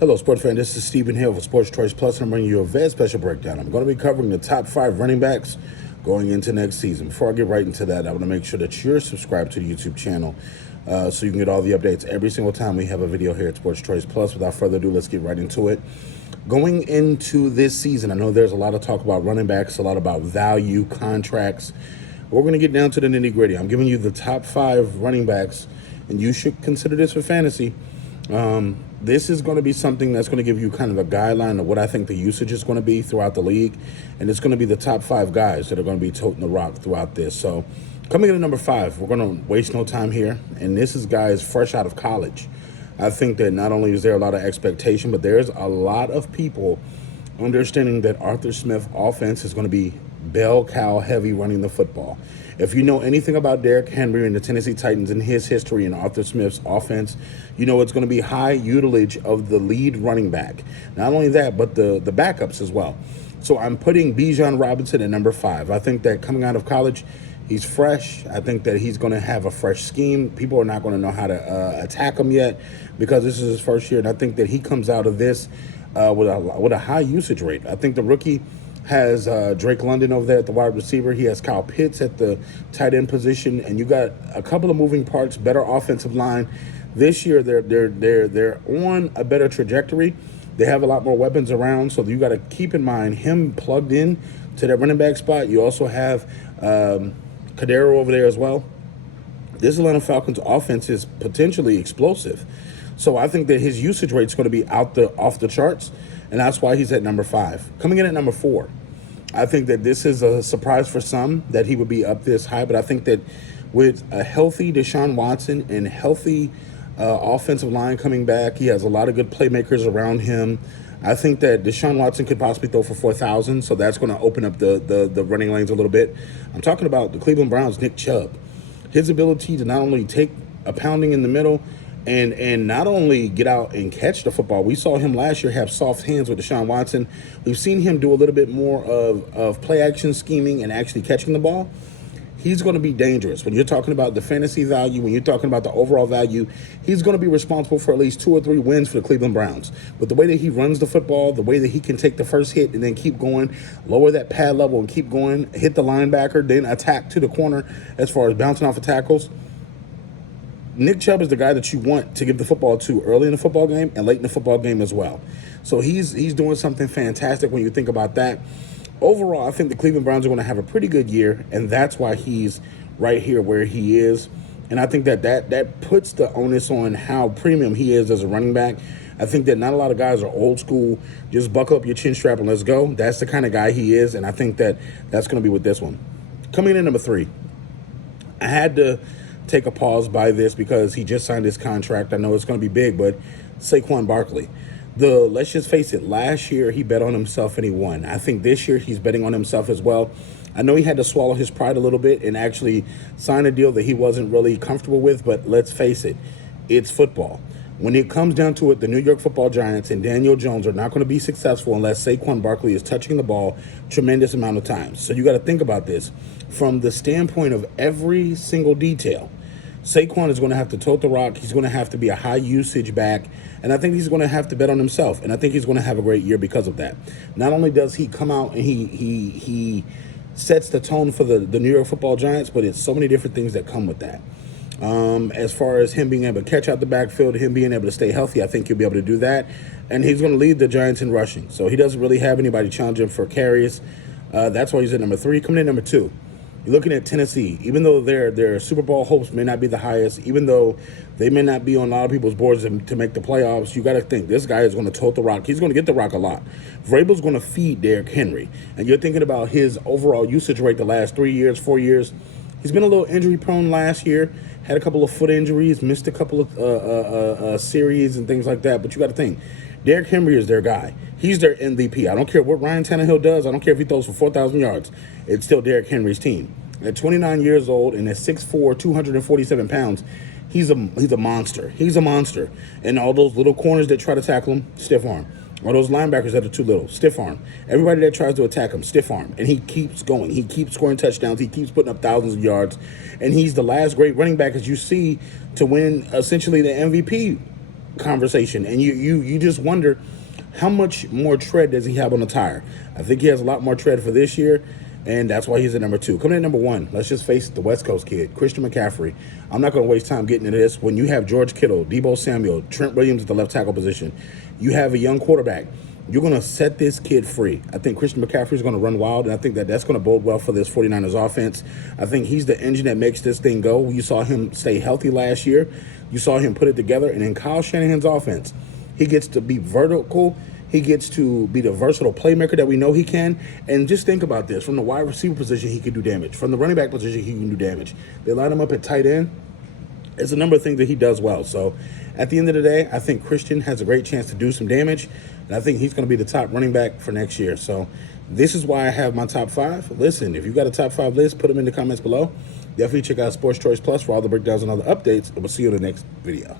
Hello, sports fan. This is Stephen Hill for Sports Choice Plus, and I'm bringing you a very special breakdown. I'm going to be covering the top 5 running backs going into next season. Before I get right into that, I want to make sure that you're subscribed to the YouTube channel so you can get all the updates every single time we have a video here at Sports Choice Plus. Without further ado, let's get right into it. Going into this season, I know there's a lot of talk about running backs, a lot about value, contracts. We're going to get down to the nitty-gritty. I'm giving you the top 5 running backs, and you should consider this for fantasy. This is going to be something that's going to give you kind of a guideline of what I think the usage is going to be throughout the league. And it's going to be the top 5 guys that are going to be toting the rock throughout this. So coming in at number 5, we're going to waste no time here. And this is guys fresh out of college. I think that not only is there a lot of expectation, but there's a lot of people understanding that Arthur Smith offense is going to be bell cow heavy running the football. If you know anything about Derrick Henry and the Tennessee Titans and his history in Arthur Smith's offense, you know it's going to be high utilage of the lead running back. Not only that, but the backups as well. So I'm putting Bijan Robinson at number 5. I think that coming out of college, he's fresh. I think that he's going to have a fresh scheme. People are not going to know how to attack him yet because this is his first year. And I think that he comes out of this with a high usage rate. I think the rookie has Drake London over there at the wide receiver. He has Kyle Pitts at the tight end position, and you got a couple of moving parts. Better offensive line this year. They're on a better trajectory. They have a lot more weapons around, so you got to keep in mind him plugged in to that running back spot. You also have Kadero over there as well. This Atlanta Falcons offense is potentially explosive. So I think that his usage rate is going to be off the charts, and that's why he's at number 5. Coming in at number 4, I think that this is a surprise for some that he would be up this high, but I think that with a healthy Deshaun Watson and healthy offensive line coming back, he has a lot of good playmakers around him. I think that Deshaun Watson could possibly throw for 4,000, so that's going to open up the running lanes a little bit. I'm talking about the Cleveland Browns' Nick Chubb. His ability to not only take a pounding in the middle, and not only get out and catch the football. We saw him last year have soft hands with Deshaun Watson. We've seen him do a little bit more of play action scheming and actually catching the ball. He's going to be dangerous. When you're talking about the fantasy value, when you're talking about the overall value, he's going to be responsible for at least 2 or 3 wins for the Cleveland Browns. With the way that he runs the football, the way that he can take the first hit and then keep going, lower that pad level and keep going, hit the linebacker, then attack to the corner as far as bouncing off of tackles. Nick Chubb is the guy that you want to give the football to early in the football game and late in the football game as well. So he's doing something fantastic when you think about that. Overall, I think the Cleveland Browns are going to have a pretty good year, and that's why he's right here where he is. And I think that puts the onus on how premium he is as a running back. I think that not a lot of guys are old school, just buckle up your chin strap and let's go. That's the kind of guy he is, and I think that that's going to be with this one. Coming in at number 3, I had to take a pause by this because he just signed his contract. I know it's going to be big, but Saquon Barkley. Let's just face it, last year he bet on himself and he won. I think this year he's betting on himself as well. I know he had to swallow his pride a little bit and actually sign a deal that he wasn't really comfortable with, but let's face it, it's football. When it comes down to it, the New York Football Giants and Daniel Jones are not going to be successful unless Saquon Barkley is touching the ball tremendous amount of times. So you got to think about this from the standpoint of every single detail. Saquon is going to have to tote the rock. He's going to have to be a high usage back. And I think he's going to have to bet on himself. And I think he's going to have a great year because of that. Not only does he come out and he sets the tone for the New York Football Giants, but it's so many different things that come with that. As far as him being able to catch out the backfield, him being able to stay healthy, I think he'll be able to do that. And he's going to lead the Giants in rushing. So he doesn't really have anybody challenge him for carries. That's why he's at number 3. Coming in number 2. You're looking at Tennessee. Even though their Super Bowl hopes may not be the highest, even though they may not be on a lot of people's boards to make the playoffs, you got to think this guy is going to tote the rock. He's going to get the rock a lot. Vrabel's going to feed Derrick Henry. And you're thinking about his overall usage rate the last 3 years, 4 years. He's been a little injury prone last year, had a couple of foot injuries, missed a couple of series and things like that. But you got to think, Derrick Henry is their guy. He's their MVP. I don't care what Ryan Tannehill does. I don't care if he throws for 4,000 yards. It's still Derrick Henry's team. At 29 years old and at 6'4", 247 pounds, he's a monster. He's a monster. And all those little corners that try to tackle him, stiff arm. All those linebackers that are too little, stiff arm. Everybody that tries to attack him, stiff arm. And he keeps going. He keeps scoring touchdowns. He keeps putting up thousands of yards. And he's the last great running back, as you see, to win essentially the MVP conversation, and you just wonder how much more tread does he have on the tire. I think he has a lot more tread for this year, and that's why he's at number 2. Coming in at number 1, let's just face it, the West Coast kid, Christian McCaffrey. I'm not going to waste time getting into this. When you have George Kittle, Deebo Samuel, Trent Williams at the left tackle position, you have a young quarterback. You're going to set this kid free. I think Christian McCaffrey is going to run wild, and I think that that's going to bode well for this 49ers offense. I think he's the engine that makes this thing go. You saw him stay healthy last year. You saw him put it together, and in Kyle Shanahan's offense, he gets to be vertical. He gets to be the versatile playmaker that we know he can. And just think about this. From the wide receiver position, he can do damage. From the running back position, he can do damage. They line him up at tight end. It's a number of things that he does well. So at the end of the day, I think Christian has a great chance to do some damage. And I think he's going to be the top running back for next year. So this is why I have my top 5. Listen, if you've got a top 5 list, put them in the comments below. Definitely check out Sports Choice Plus for all the breakdowns and other updates. And we'll see you in the next video.